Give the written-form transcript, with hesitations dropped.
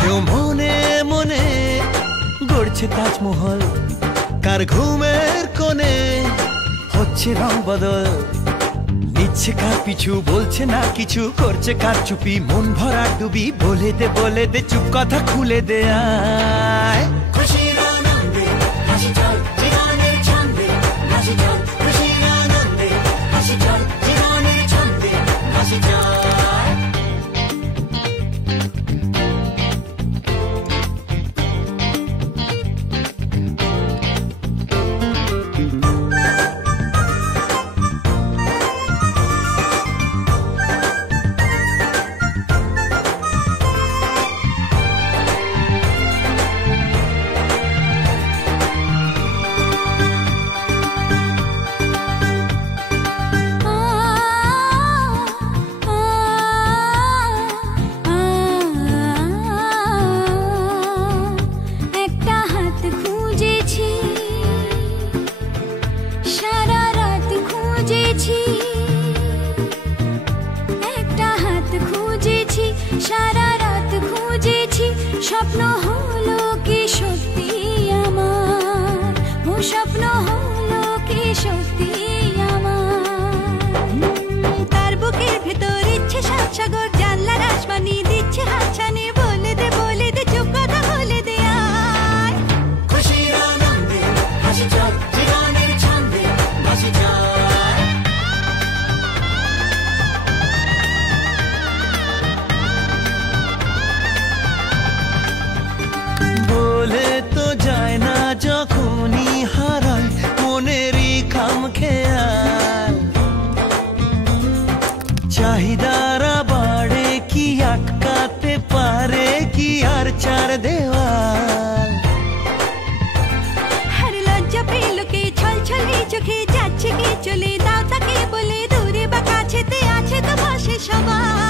কেউ মনে মনে গড়ছে তাজমহল, কার ঘুমের কোণে হচ্ছে রং বদল, নিচ্ছে কার পিছু বলছে না কিছু, করছে কার চুপি মন ভরা ডুবি, বলে দে চুপ কথা খুলে দে আয়। খুশির আনন্দে হাসি চল জীবনের ছন্দে হাসি চল, খুশির আনন্দে হাসি চল জীবনের ছন্দে হাসি চল। সারা রাত খুঁজেছি, স্বপ্ন হলো কি সত্যি আমার, ও স্বপ্ন হলো কি সত্যি আমার। তার বুকের ভেতর ইচ্ছে সাত সাগর, জানলার আসমানি দিচ্ছে হাতছানি, বলে দে চুপ কথা বলে দে আয়। খুশির আনন্দে হাসি চল জীবনের ছন্দে হাসি চল। বলে তো যায় না যখনই হারায় মনেরই খাম খেয়াল, চাহিদারা বাড়ে কি আটকাতে পারে কি আর চার দেওয়াল। হর লজ্জা পেল কে ছল ছলে চোখে, যাচ্ছে কে চলে দাও তাকে বলে, দূরে বা কাছেতে আছে তো পাশে সবাই।